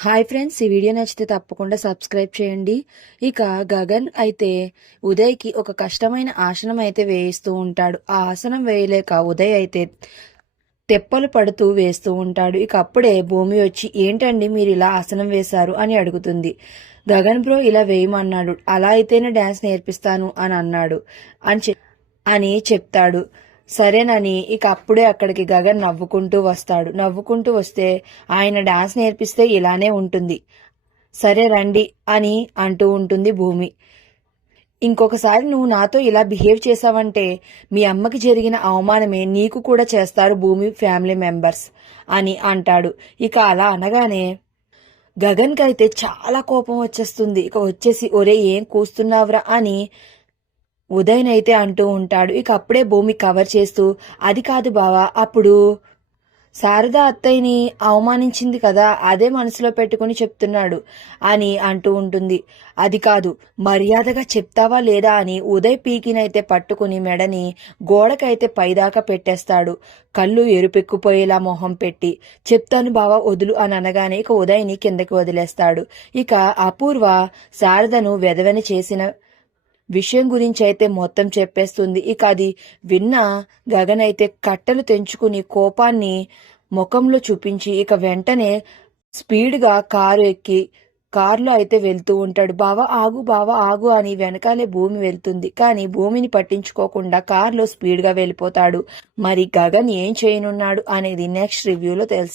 Hi friends ఈ video నచ్చితే తప్పకుండా సబ్స్క్రైబ్ చేయండి. ఇక గగన్ అయితే ఉదయ్కి ఒక కష్టమైన ఆసనం అయితే వేయిస్తూ ఉంటాడు. ఆ ఆసనం వేయలేక ఉదయ్ అయితే తెప్పలు పడుతూ వేస్తూ ఉంటాడు. ఇక అప్పుడే భూమి వచ్చి ఏంటండి మీరు ఇలా ఆసనం వేశారు? అని అడుగుతుంది. గగన్ బ్రో ఇలా వేయమన్నాడు. అలా అయితేనే డ్యాన్స్ నేర్పిస్తాను అని అన్నాడు. అని అని చెప్తాడు. సరేనని ఇక అప్పుడే అక్కడికి గగన్ నవ్వుకుంటూ వస్తాడు. నవ్వుకుంటూ వస్తే ఆయన డాన్స్ నేర్పిస్తే ఇలానే ఉంటుంది. సరే రండి అని అంటూ ఉంటుంది భూమి. ఇంకొకసారి నువ్వు నాతో ఇలా బిహేవ్ చేసావంటే మీ అమ్మకి జరిగిన అవమానమే నీకు కూడా చేస్తారు భూమి ఫ్యామిలీ మెంబర్స్ అని అంటాడు. ఇక అలా అనగానే గగన్కి అయితే చాలా కోపం వచ్చేస్తుంది. ఇక వచ్చేసి ఒరే ఏం కూస్తున్నావురా? అని ఉదయనైతే అంటూ ఉంటాడు ఇక అప్పుడే భూమి కవర్ చేస్తూ అది కాదు బావా అప్పుడు శారద అత్తయ్యని అవమానించింది కదా అదే మనసులో పెట్టుకుని చెప్తున్నాడు అని అంటూ ఉంటుంది. అది కాదు మర్యాదగా చెప్తావా లేదా అని ఉదయ్ పీకినైతే పట్టుకుని మెడని గోడకైతే పైదాకా పెట్టేస్తాడు. కళ్ళు ఎరుపెక్కుపోయేలా మొహం పెట్టి చెప్తాను బావా వదులు అని అనగానే ఇక ఉదయ్ని కిందకి వదిలేస్తాడు. ఇక అపూర్వ శారదను వెదవెన చేసిన విషయం గురించి అయితే మొత్తం చెప్పేస్తుంది. ఇక అది విన్న గగన్ అయితే కట్టలు తెంచుకుని కోపాన్ని ముఖంలో చూపించి ఇక వెంటనే స్పీడ్గా కారు ఎక్కి కారులో అయితే వెళ్తూ ఉంటాడు. బావా ఆగు బావా ఆగు అని వెనకాలే భూమి వెళ్తుంది. కానీ భూమిని పట్టించుకోకుండా కారులో స్పీడ్గా వెళ్ళిపోతాడు. మరి గగన్ ఏం చేయనున్నాడు అనేది నెక్స్ట్ రివ్యూలో తెలుసు.